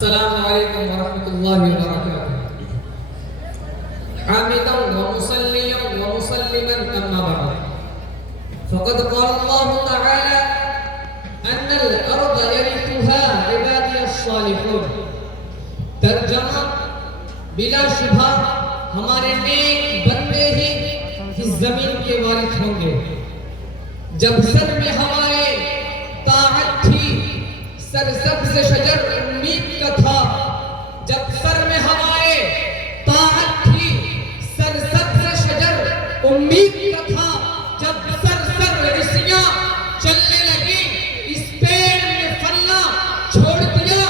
السلام عليكم ورحمة الله وبركاته. حامدا ومصليا ومسلما أما بعد، فقد قال الله تعالى أن الأرض يرثها عبادي الصالحون. ترجمہ: بلا شبہ ہمارے نیک بندے ہی اس زمین کے وارث ہوں گے. جب سر میں ہوائے طاعت تھی، سرسبز شجر امید کا تھا. جب سر میں ہوائے طاعت تھی، سرسبز شجر امید کا تھا. جب سر رسیاں چلنے لگی، اس پیڑ نے پھلنا چھوڑ دیا.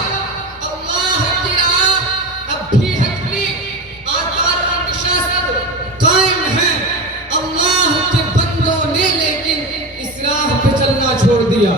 اللہ کی راہ اب بھی حتمی آثار و نشاست قائم ہے. اللہ کے بندوں نے لیکن اس راہ پہ چلنا چھوڑ دیا.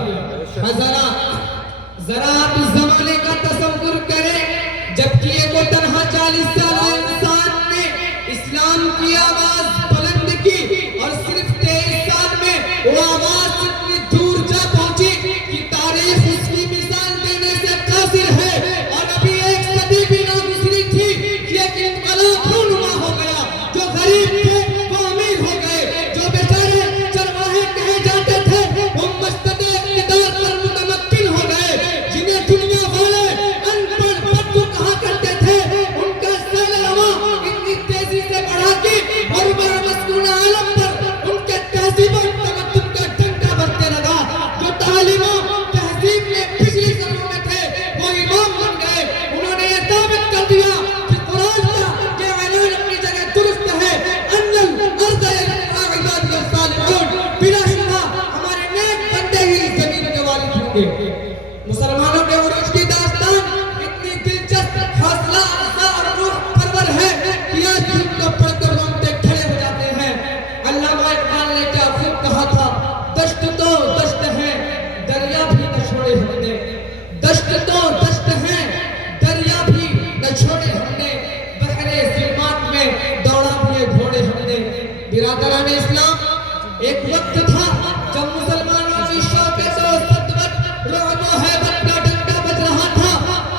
ذرا آپ اس زمانے کا تصور کریں جب کہ ایک تنہا 40 سالہ انسان نے اسلام کی آواز بلند کی، اور صرف 23 سال میں وہ آواز اتنی دور جا پہنچی کہ تاریخ اس کی مثال دینے سے قاصر ہے. اور ابھی ایک صدی بھی نہ گزری تھی کہ ایک انقلاب رونما ہو گیا. جو غریب تھے وہ امیر ہو گئے، جو بیچارے چرواہے کہے جاتے تھے وہ مستد اقتدار پر متمکن ہو گئے. جنہیں دنیا والے ان پڑھ بدو کہا کرتے تھے، ان کا سیل رواں اتنی تیزی سے بڑھا کہ اور مسکون عالم پر ان کے تہذیب و تمدن کا ڈنڈا بجنے لگا. جو تعلیم و تہذیب میں پچھلی صدیوں میں تھے وہ امام بن گئے. انہوں نے یہ ثابت کر دیا کہ قرآن کا یہ اعلان اپنی جگہ درست ہے، ان الارض یرثها عبادی الصالحون. بلا شبہ ہمارے نیک بندے ہی اس زمین کے وارث ہوں گے. مسلمانوں کے عروج کی داستان اتنی دلچسپ، حوصلہ افزا اور روح پرور ہے کہ آج بھی کو پڑھ کر رونگٹے کھڑے ہو جاتے ہیں. علامہ اقبال نے کیا خوب کہا تھا: دشت تو دشت ہے، دریا بھی نہ چھوڑے ہم نے. دشت تو دشت ہے، دریا بھی نہ چھوڑے ہم نے. بحر ظلمات میں دوڑا دیے گھوڑے ہم نے. برادران اسلام، ایک وقت تھا جب مسلمانوں کی شوکت و صدوت، رعب و ہیبت کا ڈنڈا بج رہا تھا.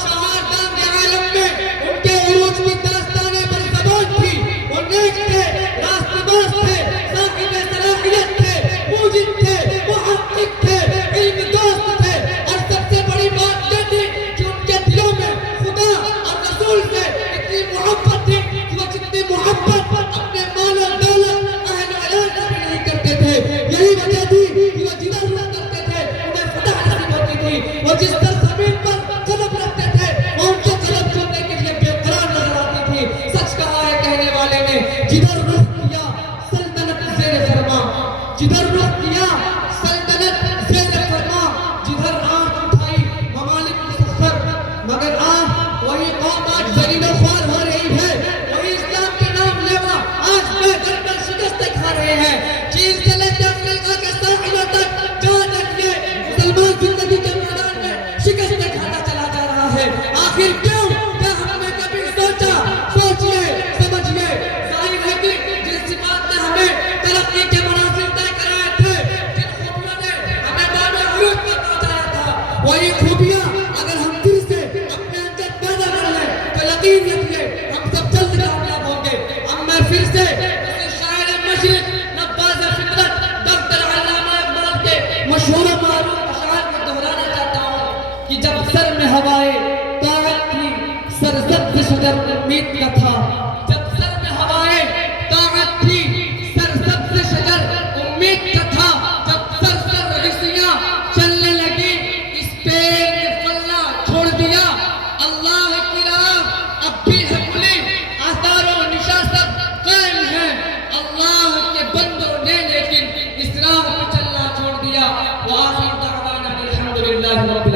چہار دانگ عالم میں ان کے عروج کی داستانیں پر زبان تھی. وہ نیک تھے، راست باز تھے، صاحب صلاحیت تھے، موجد تھے، محقق تھے، علم دوست تھے. اور سب سے بڑی بات یہ تھی کہ ان کے دلوں میں خدا اور رسول سے اتنی محبت تھی کہ وہ جتنی محبت اپنے مال و دولت اہل و عیال سے بھی نہیں کرتے تھے. یہی وجہ تھی کہ وہ جدھر رخ کرتے تھے انہیں فتح نصیب ہوتی تھی. وہ جس در زمین پر قلب رکھتے تھے وہ ان کو قلب چھوڑنے کے لیے بے قرار نظر آتی تھی. سچ کہا ہے کہنے والے نے: جدھر رخ کیا سلطنت زیر فرما. جدھر رخ کیا سلطنت زیر فرما. جدھر آنکھ اٹھائی ممالک مسخر، مگر آنکھ وہی قوم آج ذلیل و خوار ہو رہی ہے. وہی اسلام کے نام لیوا آج بے گھر پر شکست کھا رہے ہیں. چین سے لے کے افریقہ کے ساحلوں تک جہاں تک یہ مسلمان زندگی کے میدان میں شکست کھاتا چلا جا رہا ہے. آخر کیوں؟ کیا ہم نے کبھی سوچا؟ سوچئے، سمجھئے. ظاہر ہے کہ جس صفات نے ہمیں ترقی کے منازل طے کرائے تھے، جن خوبیوں نے ہمیں باب عروج پر پہنچایا تھا، وہی خوبیاں اگر ہم دل سے اپنے اندر پیدا کر لیں تو یقین رکھیے ہم سب جلد کامیاب ہوں گے. اب میں پھر سے اسی شاعر مشرق، نباز فطرت، ڈاکٹر علامہ اقبال کے مشہور و معروف اشعار کو دہرانا چاہتا ہوں کہ جب سر میں ہوائے طاعت تھی، سرسبز شجر امید کا تھا. جب سر میں ہوائے طاعت تھی، سرسبز شجر امید کا تھا. جب سر رسیاں چلنے لگی، اس پیڑ نے پھلنا چھوڑ دیا. اللہ کی راہ اب بھی حتمی آثار و نشاست قائم ہے. اللہ کے بندوں نے لیکن اس راہ پہ چلنا چھوڑ دیا. وآخر دعوانا الحمدللہ رب